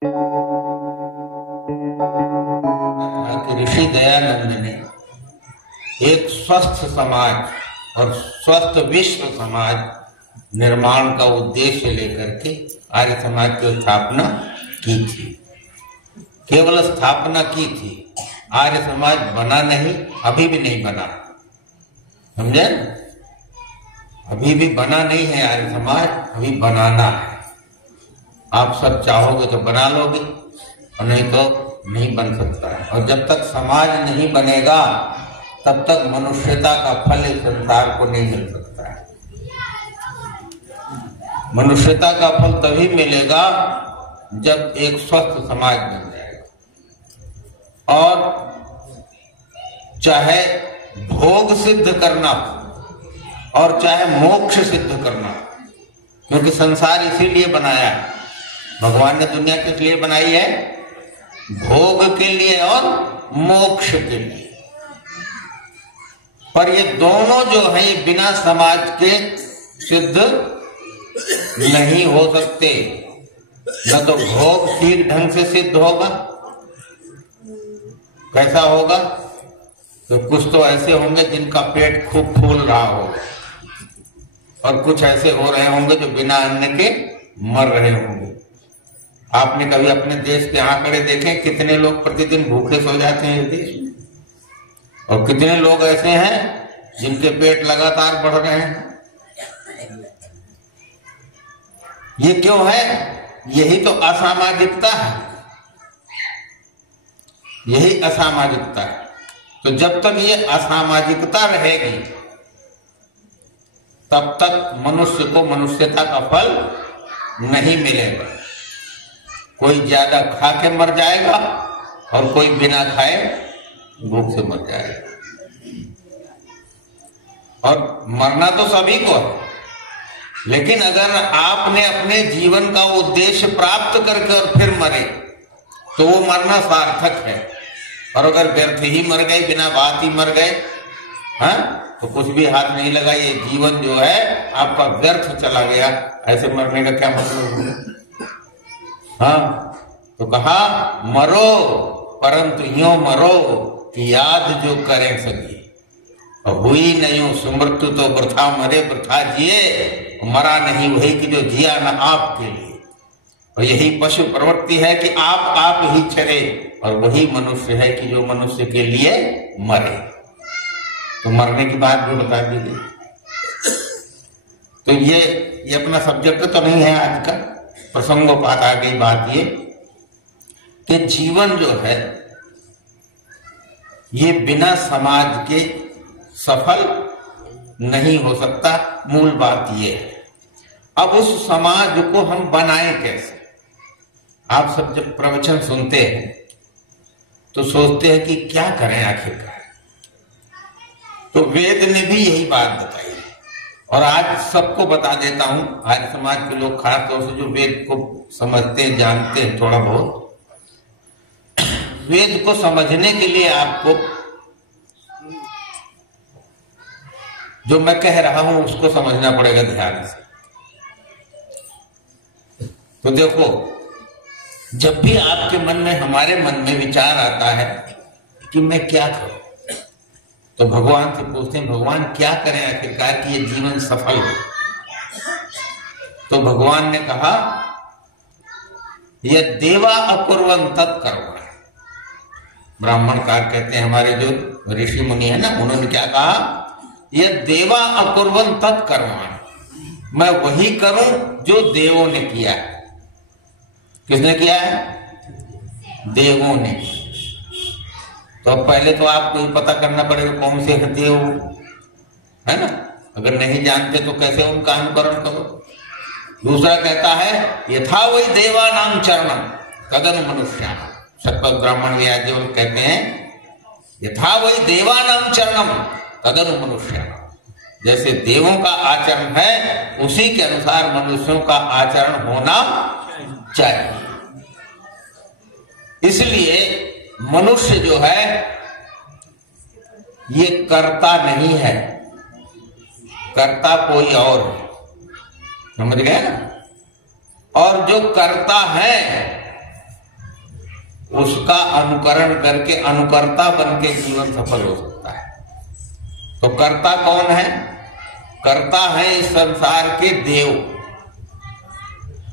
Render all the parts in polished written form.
ऋषि दयानंद ने एक स्वस्थ समाज और स्वस्थ विश्व समाज निर्माण का उद्देश्य लेकर के आर्य समाज की स्थापना की थी। केवल स्थापना की थी, आर्य समाज बना नहीं, अभी भी नहीं बना। समझे? अभी भी बना नहीं है आर्य समाज, अभी बनाना है। आप सब चाहोगे तो बना लोगे और नहीं तो नहीं बन सकता है। और जब तक समाज नहीं बनेगा तब तक मनुष्यता का फल इस संसार को नहीं मिल सकता है। मनुष्यता का फल तभी मिलेगा जब एक स्वस्थ समाज बन जाएगा। और चाहे भोग सिद्ध करना और चाहे मोक्ष सिद्ध करना, क्योंकि संसार इसीलिए बनाया है। भगवान ने दुनिया किस लिए बनाई है? भोग के लिए और मोक्ष के लिए। पर ये दोनों जो है ये बिना समाज के सिद्ध नहीं हो सकते। न तो भोग ठीक ढंग से सिद्ध होगा। कैसा होगा? तो कुछ तो ऐसे होंगे जिनका पेट खूब फूल रहा होगा और कुछ ऐसे हो रहे होंगे जो बिना अन्न के मर रहे होंगे। आपने कभी अपने देश के आंकड़े देखे? कितने लोग प्रतिदिन भूखे सो जाते हैं इस देश में, और कितने लोग ऐसे हैं जिनके पेट लगातार बढ़ रहे हैं। ये क्यों है? यही तो असामाजिकता है, यही असामाजिकता है। तो जब तक ये असामाजिकता रहेगी तब तक मनुष्य को मनुष्यता का फल नहीं मिलेगा। कोई ज्यादा खा के मर जाएगा और कोई बिना खाए भूख से मर जाएगा। और मरना तो सभी को है, लेकिन अगर आपने अपने जीवन का उद्देश्य प्राप्त करके और फिर मरे तो वो मरना सार्थक है। और अगर व्यर्थ ही मर गए, बिना बात ही मर गए, हाँ, तो कुछ भी हाथ नहीं लगा, ये जीवन जो है आपका व्यर्थ चला गया। ऐसे मरने का क्या मतलब? हाँ, तो कहा मरो परंतु यूं मरो कि याद जो करें सकी। और हुई नहीं सुमृत्यु तो वृथा मरे वृथा जिए, मरा नहीं वही कि जो जिया न आपके लिए। और यही पशु प्रवृत्ति है कि आप ही चरे, और वही मनुष्य है कि जो मनुष्य के लिए मरे। तो मरने की बात भी बता दी गई। तो ये अपना सब्जेक्ट तो नहीं है आज का, प्रसंगोपात आ गई बात ये कि जीवन जो है ये बिना समाज के सफल नहीं हो सकता। मूल बात ये है। अब उस समाज को हम बनाएं कैसे? आप सब जब प्रवचन सुनते हैं तो सोचते हैं कि क्या करें आखिरकार। तो वेद ने भी यही बात बताई और आज सबको बता देता हूं। आज समाज के लोग खास तौर से जो वेद को समझते हैं, जानते हैं थोड़ा बहुत, वेद को समझने के लिए आपको जो मैं कह रहा हूं उसको समझना पड़ेगा ध्यान से। तो देखो, जब भी आपके मन में, हमारे मन में विचार आता है कि मैं क्या करूं, तो भगवान से पूछते हैं भगवान क्या करें आखिरकार कि ये जीवन सफल हो। तो भगवान ने कहा यह देवा अकुर्वन तत्कर्मण। ब्राह्मण कार कहते हैं, हमारे जो ऋषि मुनि है ना, उन्होंने क्या कहा? यह देवा अकुर्वन तत्कर्मण। मैं वही करूं जो देवों ने किया है। किसने किया है? देवों ने। तो अब पहले तो आपको ये पता करना पड़ेगा कौन से देव है ना। अगर नहीं जानते तो कैसे उनका अनुकरण करो। दूसरा कहता है यथा वही देवा नाम चरणम तदनु मनुष्या। शतपथ ब्राह्मण व्याजोल कहते हैं यथा वही देवा नाम चरणम तदनु मनुष्या। जैसे देवों का आचरण है उसी के अनुसार मनुष्यों का आचरण होना चाहिए। इसलिए मनुष्य जो है ये कर्ता नहीं है, कर्ता कोई और है। समझ गए ना? और जो कर्ता है उसका अनुकरण करके अनुकर्ता बन के जीवन सफल हो सकता है। तो कर्ता कौन है? कर्ता है इस संसार के देव,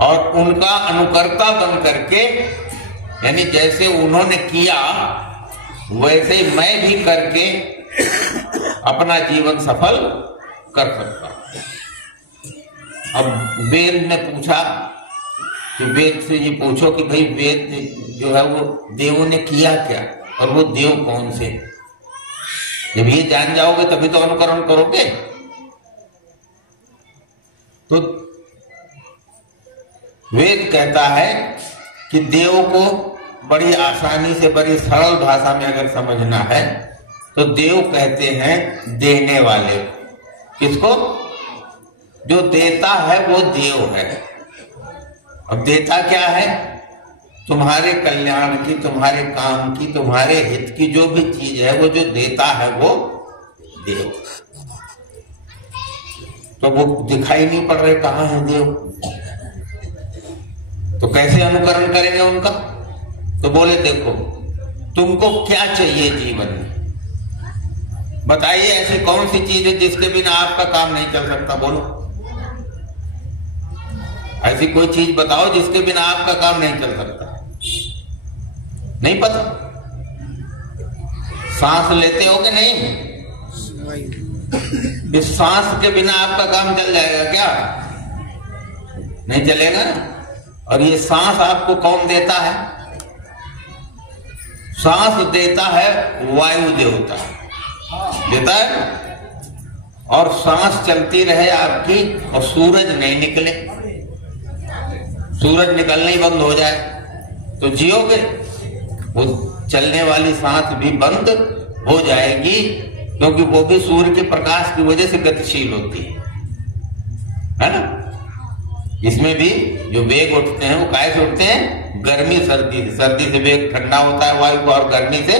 और उनका अनुकर्ता बन करके, यानी जैसे उन्होंने किया वैसे मैं भी करके अपना जीवन सफल कर सकता हूं। अब वेद ने पूछा कि वेद से ये पूछो कि भाई वेद जो है वो देवों ने किया क्या, और वो देव कौन से? जब ये जान जाओगे तभी तो अनुकरण करोगे। तो वेद कहता है कि देव को बड़ी आसानी से, बड़ी सरल भाषा में अगर समझना है तो देव कहते हैं देने वाले। किसको? जो देता है वो देव है। अब देता क्या है? तुम्हारे कल्याण की, तुम्हारे काम की, तुम्हारे हित की जो भी चीज है वो जो देता है वो देव। तो वो दिखाई नहीं पड़ रहे कहां है देव, तो कैसे अनुकरण करेंगे उनका? तो बोले देखो तुमको क्या चाहिए जीवन में, बताइए ऐसी कौन सी चीज है जिसके बिना आपका काम नहीं चल सकता? बोलो, ऐसी कोई चीज बताओ जिसके बिना आपका काम नहीं चल सकता। नहीं पता? सांस लेते हो कि नहीं? इस सांस के बिना आपका काम चल जाएगा क्या? नहीं चलेगा ना। और ये सांस आपको कौन देता है? सांस देता है वायु देवता देता है। और सांस चलती रहे आपकी और सूरज नहीं निकले, सूरज निकलने ही बंद हो जाए तो जियोगे? वो चलने वाली सांस भी बंद हो जाएगी, क्योंकि वो भी सूर्य के प्रकाश की वजह से गतिशील होती है ना। इसमें भी जो वेग उठते हैं वो काहे से उठते हैं? गर्मी सर्दी से। सर्दी से वेग ठंडा होता है वायु का और गर्मी से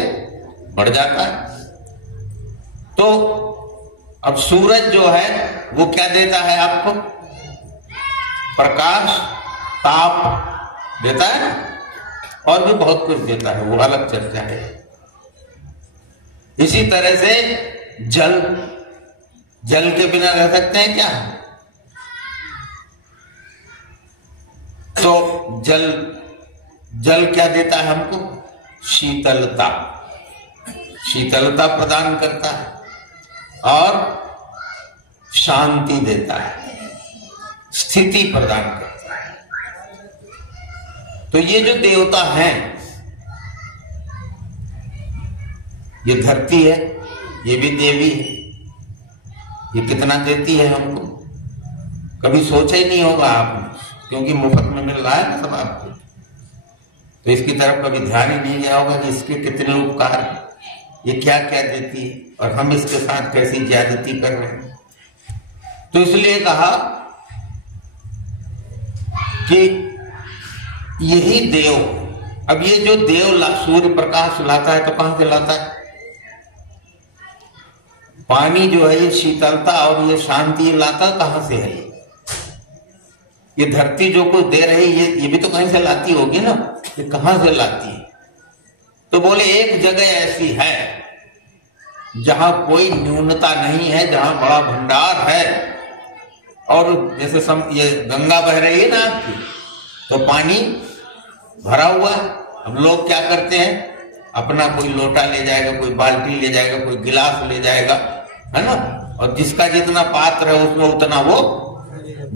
बढ़ जाता है। तो अब सूरज जो है वो क्या देता है आपको? प्रकाश, ताप देता है ना, और भी बहुत कुछ देता है, वो अलग चर्चा है। इसी तरह से जल, जल के बिना रह सकते हैं क्या? तो जल क्या देता है हमको? शीतलता, शीतलता प्रदान करता है और शांति देता है, स्थिति प्रदान करता है। तो ये जो देवता हैं, ये धरती है, ये भी देवी है। ये कितना देती है हमको कभी सोचा ही नहीं होगा आपने, क्योंकि मुफ्त में मिल रहा है ना सब आपको। तो इसकी तरफ कभी ध्यान ही नहीं गया होगा कि इसके कितने उपकार, ये क्या क्या देती है और हम इसके साथ कैसी ज्यादती कर रहे हैं। तो इसलिए कहा कि यही देव, अब ये जो देव सूर्य प्रकाश लाता है तो कहां से लाता है? पानी जो है ये शीतलता और ये शांति लाता कहां से है? ये धरती जो कुछ दे रही है ये भी तो कहीं से लाती होगी ना, ये कहां से लाती है? तो बोले एक जगह ऐसी है जहां कोई न्यूनता नहीं है, जहां बड़ा भंडार है। और जैसे ये गंगा बह रही है ना आपकी, तो पानी भरा हुआ है। अब लोग क्या करते हैं? अपना कोई लोटा ले जाएगा, कोई बाल्टी ले जाएगा, कोई गिलास ले जाएगा, है ना, और जिसका जितना पात्र है उसमें उतना वो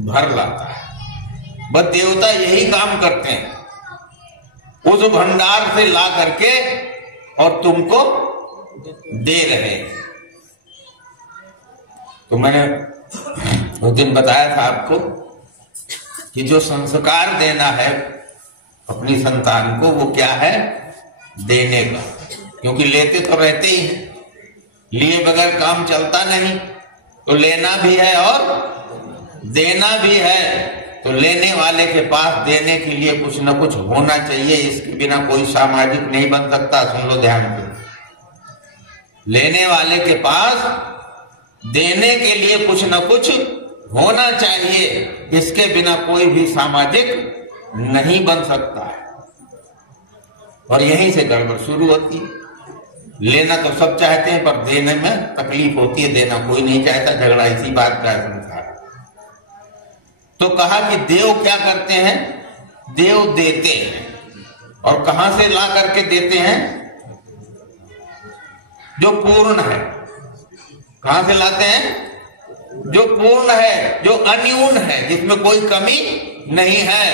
भर लाता है। बस देवता यही काम करते हैं, उस भंडार से ला करके और तुमको दे रहे हैं। तो मैंने उस दिन बताया था आपको कि जो संस्कार देना है अपनी संतान को वो क्या है? देने का। क्योंकि लेते तो रहते ही हैं, लिए बगैर काम चलता नहीं, तो लेना भी है और देना भी है। तो लेने वाले के पास देने के लिए कुछ न कुछ होना चाहिए, इसके बिना कोई सामाजिक नहीं बन सकता। सुन लो ध्यान से, लेने वाले के पास देने के लिए कुछ न कुछ होना चाहिए, इसके बिना कोई भी सामाजिक नहीं बन सकता है। और यहीं से गड़बड़ शुरू होती है। लेना तो सब चाहते हैं पर देने में तकलीफ होती है, देना कोई नहीं चाहता। झगड़ा इसी बात का है संसार। तो कहा कि देव क्या करते हैं, देव देते हैं। और कहां से ला करके देते हैं, जो पूर्ण है। कहां से लाते हैं, जो पूर्ण है, जो अन्यून है, जिसमें कोई कमी नहीं है,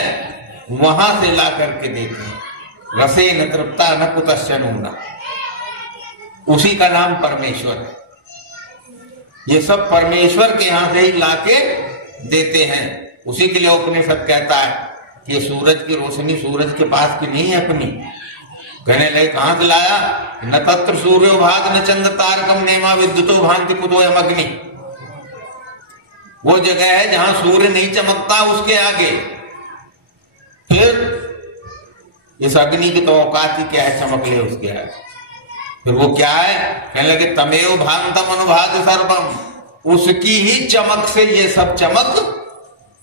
वहां से ला करके देते हैं। रसे न तृप्ता न कुतश्चन ऊना, उसी का नाम परमेश्वर है। ये सब परमेश्वर के यहां से ही लाके देते हैं। उसी के लिए उपनिषद कहता है कि ये सूरज की रोशनी सूरज के पास की नहीं है अपनी। कहने लगे कहां से लाया, न तत्र सूर्यो भाग न चंद्र तारकम नेमा विद्युतो भांति कुतोयम अग्नि। वो जगह है जहां सूर्य नहीं चमकता उसके आगे। फिर इस अग्नि की तो औकात ही क्या है, चमक ले उसके आगे। फिर वो क्या है, कहने लगे तमेव भांतम अनुभाग सर्वम, उसकी ही चमक से ये सब चमक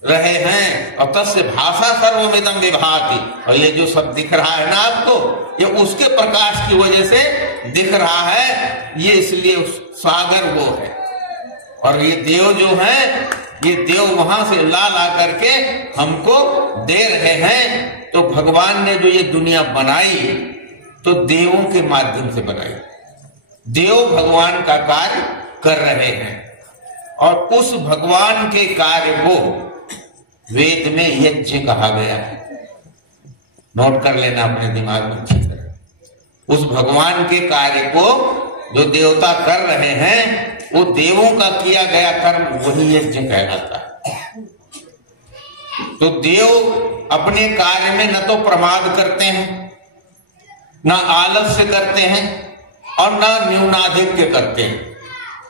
रहे हैं। और तस्य भाषा सर्वमिदं विभाति, और ये जो सब दिख रहा है ना आपको, ये उसके प्रकाश की वजह से दिख रहा है। ये इसलिए सागर वो है। और ये देव जो है, ये देव वहां से ला करके हमको दे रहे हैं। तो भगवान ने जो ये दुनिया बनाई तो देवों के माध्यम से बनाई। देव भगवान का कार्य कर रहे हैं और उस भगवान के कार्य को वेद में यज्ञ कहा गया है। नोट कर लेना अपने दिमाग में अच्छी तरह। उस भगवान के कार्य को जो देवता कर रहे हैं, वो देवों का किया गया कर्म वही यज्ञ कहलाता है। तो देव अपने कार्य में न तो प्रमाद करते हैं, न आलस्य करते हैं और न न्यूनाधिक्य करते हैं।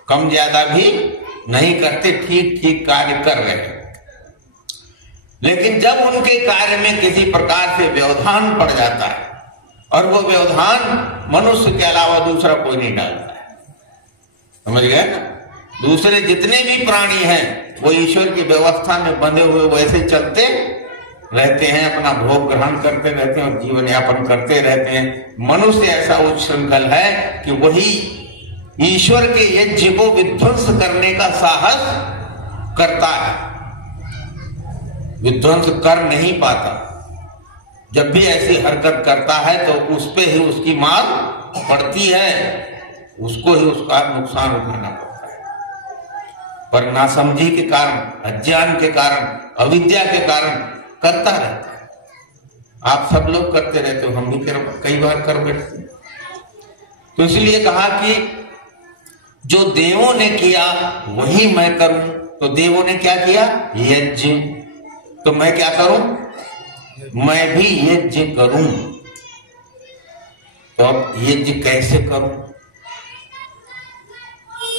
कम ज्यादा भी नहीं करते, ठीक ठीक कार्य कर रहे हैं। लेकिन जब उनके कार्य में किसी प्रकार से व्यवधान पड़ जाता है, और वो व्यवधान मनुष्य के अलावा दूसरा कोई नहीं डालता है, समझ गए ना। दूसरे जितने भी प्राणी हैं वो ईश्वर की व्यवस्था में बंधे हुए वैसे चलते रहते हैं, अपना भोग ग्रहण करते रहते हैं और जीवन यापन करते रहते हैं। मनुष्य ऐसा उच्छृंखल है कि वही ईश्वर के यज्ञ को विध्वंस करने का साहस करता है, विध्वंस कर नहीं पाता। जब भी ऐसी हरकत करता है तो उस पे ही उसकी मार पड़ती है, उसको ही उसका नुकसान उठाना पड़ता है। पर नासमझी के कारण, अज्ञान के कारण, अविद्या के कारण करता रहता है। आप सब लोग करते रहते हो, हम भी कई बार कर बैठते। तो इसलिए कहा कि जो देवों ने किया वही मैं करूं। तो देवों ने क्या किया, यज्ञ। तो मैं क्या करूं, मैं भी यज्ञ करूं। तो अब यज्ञ कैसे करूं,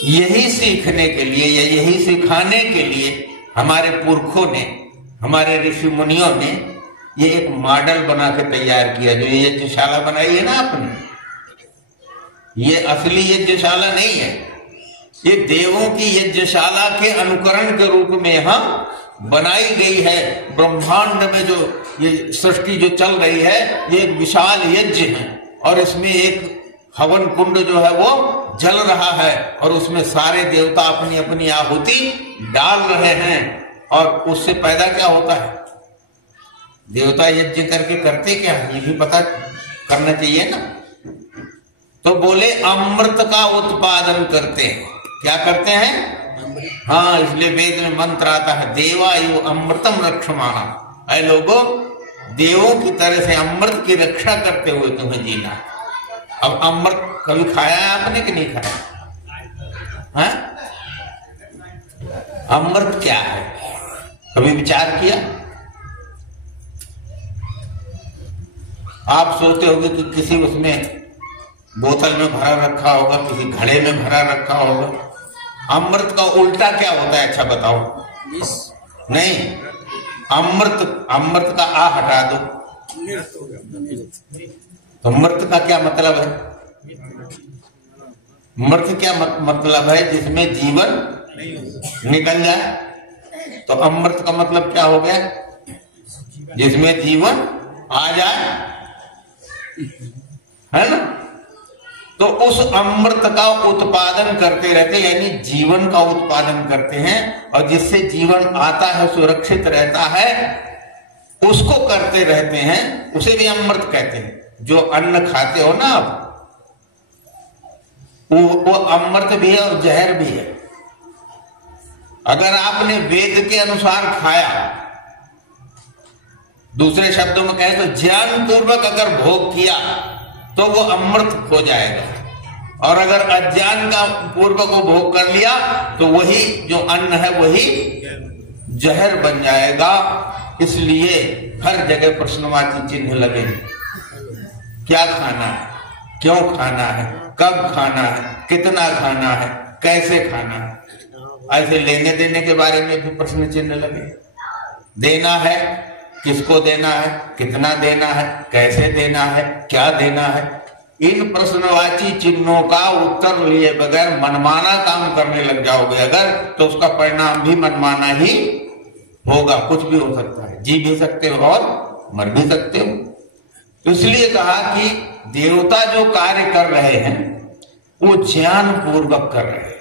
यही सीखने के लिए या यही सिखाने के लिए हमारे पुरखों ने, हमारे ऋषि मुनियों ने ये एक मॉडल बना के तैयार किया। जो ये यज्ञशाला बनाई है ना आपने, ये असली यज्ञशाला नहीं है, ये देवों की यज्ञशाला के अनुकरण के रूप में यहां बनाई गई है। ब्रह्मांड में जो ये सृष्टि जो चल रही है, ये एक विशाल यज्ञ है और इसमें एक हवन कुंड जो है वो जल रहा है और उसमें सारे देवता अपनी अपनी आहुति डाल रहे हैं। और उससे पैदा क्या होता है, देवता यज्ञ करके करते क्या है ये भी पता करना चाहिए ना। तो बोले अमृत का उत्पादन करते हैं। क्या करते हैं, हाँ, इसलिए वेद में मंत्र आता है, देवायु अमृतम रक्षमाणा। ऐ लोगों, देवों की तरह से अमृत की रक्षा करते हुए तुम्हें जीना है। अब अमृत कभी खाया है आपने कि नहीं खाया है? अमृत क्या है, कभी विचार किया? आप सोचते होंगे कि किसी उसमें बोतल में भरा रखा होगा, किसी घड़े में भरा रखा होगा। अमृत का उल्टा क्या होता है, अच्छा बताओ? नहीं, अमृत का आ हटा दो तो मृत का क्या मतलब है? मृत क्या मतलब है, जिसमें जीवन निकल जाए। तो अमृत का मतलब क्या हो गया, जिसमें जीवन आ जाए। है ना। तो उस अमृत का उत्पादन करते रहते, यानी जीवन का उत्पादन करते हैं, और जिससे जीवन आता है, सुरक्षित रहता है, उसको करते रहते हैं, उसे भी अमृत कहते हैं। जो अन्न खाते हो ना आप, वो अमृत भी है और जहर भी है। अगर आपने वेद के अनुसार खाया, दूसरे शब्दों में कहें तो ज्ञान पूर्वक अगर भोग किया, तो वो अमृत हो जाएगा। और अगर अज्ञान का पूर्वक वो भोग कर लिया, तो वही जो अन्न है वही जहर बन जाएगा। इसलिए हर जगह प्रश्नवाची चिन्ह लगे हैं। क्या खाना है, क्यों खाना है, कब खाना है, कितना खाना है, कैसे खाना है। ऐसे लेने देने के बारे में भी प्रश्न चिन्ह लगे। देना है, किसको देना है, कितना देना है, कैसे देना है, क्या देना है। इन प्रश्नवाची चिन्हों का उत्तर लिए बगैर मनमाना काम करने लग जाओगे अगर, तो उसका परिणाम भी मनमाना ही होगा। कुछ भी हो सकता है, जी भी सकते हो और मर भी सकते हो। तो इसलिए कहा कि देवता जो कार्य कर रहे हैं वो ज्ञान पूर्वक कर रहे हैं।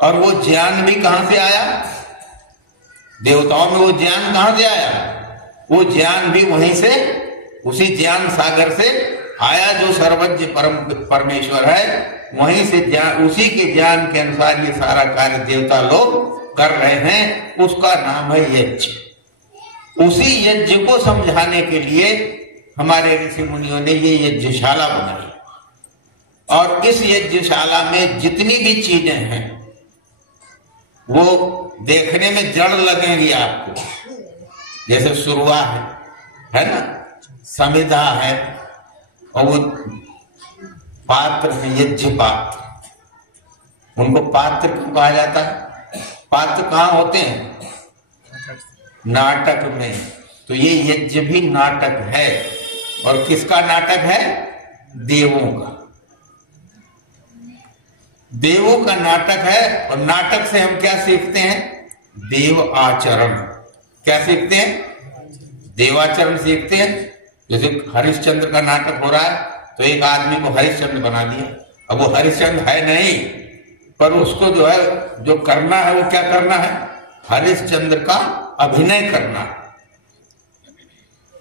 और वो ज्ञान भी कहां से आया, देवताओं में वो ज्ञान कहां से आया, वो ज्ञान भी वहीं से, उसी ज्ञान सागर से आया जो सर्वज्ञ परम परमेश्वर है। वहीं से ज्ञान, उसी के ज्ञान के अनुसार ये सारा कार्य देवता लोग कर रहे हैं। उसका नाम है यज्ञ। उसी यज्ञ को समझाने के लिए हमारे ऋषि मुनियों ने ये यज्ञशाला बनाई। और इस यज्ञशाला में जितनी भी चीजें हैं वो देखने में जड़ लगेंगी आपको। जैसे सुरवा है ना, समिधा है, और वो पात्र है, यज्ञ पात्र। उनको पात्र क्यों कहा जाता है, पात्र कहाँ होते हैं, नाटक में। तो ये यज्ञ भी नाटक है। और किसका नाटक है, देवों का। देवों का नाटक है। और नाटक से हम क्या सीखते हैं, देव आचरण। क्या सीखते हैं, देवाचरण सीखते हैं। जैसे हरिश्चंद्र का नाटक हो रहा है, तो एक आदमी को हरिश्चंद्र बना दिया। अब वो हरिश्चंद्र है नहीं, पर उसको जो है, जो करना है वो क्या करना है, हरिश्चंद्र का अभिनय करना है।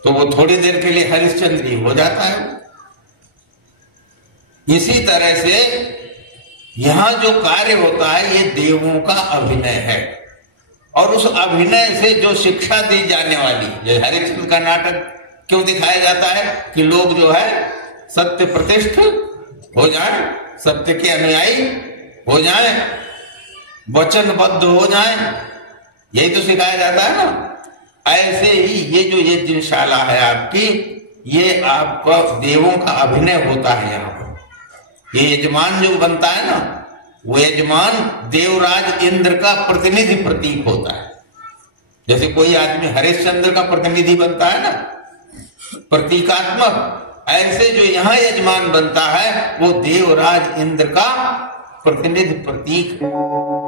तो वो थोड़ी देर के लिए हरिश्चंद्र ही हो जाता है। इसी तरह से यहां जो कार्य होता है ये देवों का अभिनय है। और उस अभिनय से जो शिक्षा दी जाने वाली, जैसे हरिश्चंद्र का नाटक क्यों दिखाया जाता है, कि लोग जो है सत्य प्रतिष्ठ हो जाएं, सत्य के अनुयायी हो जाएं, वचनबद्ध हो जाएं, यही तो सिखाया जाता है ना। ऐसे ही ये जो यज्ञशाला है आपकी, ये आपका देवों का अभिनय होता है। यहाँ पर ये यजमान जो बनता है ना, वो यजमान देवराज इंद्र का प्रतिनिधि प्रतीक होता है। जैसे कोई आदमी हरिश्चंद्र का प्रतिनिधि बनता है ना, प्रतीकात्मक, ऐसे जो यहाँ यजमान बनता है वो देवराज इंद्र का प्रतिनिधि प्रतीक है।